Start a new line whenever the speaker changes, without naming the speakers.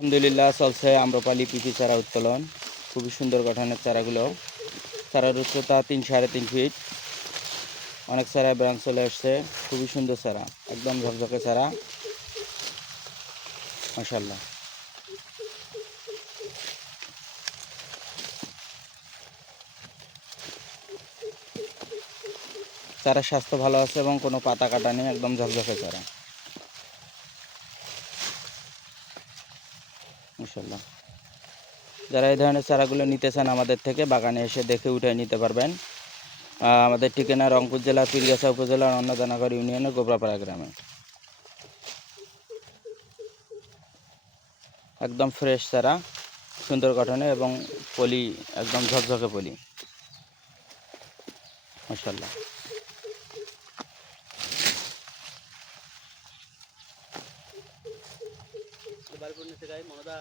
আলহামদুলিল্লাহ, চলছে আম্রপালি পিপি চারা উত্তোলন। খুবই সুন্দর গঠনের চারাগুলো। চারার উচ্চতা তিন সাড়ে তিন ফিট অনেক চারা ব্রাঞ্চ চলে আসছে। খুবই সুন্দর চারা। একদম ঝকঝকে চারা। মাসাল্লাহ চারার স্বাস্থ্য ভালো আছে এবং কোনো পাতা কাটা নেই, একদম ঝকঝকে চারা। মাসাল্লাহ যারা এই ধরনের চারাগুলো নিতে চান আমাদের থেকে, বাগানে এসে দেখে উঠে নিতে পারবেন। আমাদের ঠিকানা রংপুর জেলার পীরগাছা উপজেলার অন্নদানগর ইউনিয়নের গোবরাপাড়া গ্রামে। একদম ফ্রেশ চারা, সুন্দর গঠনে এবং পলি, একদম ঝকঝকে পলি। মাসাল্লাহ
বাড়ি পড়ে নিতে গাই মনদা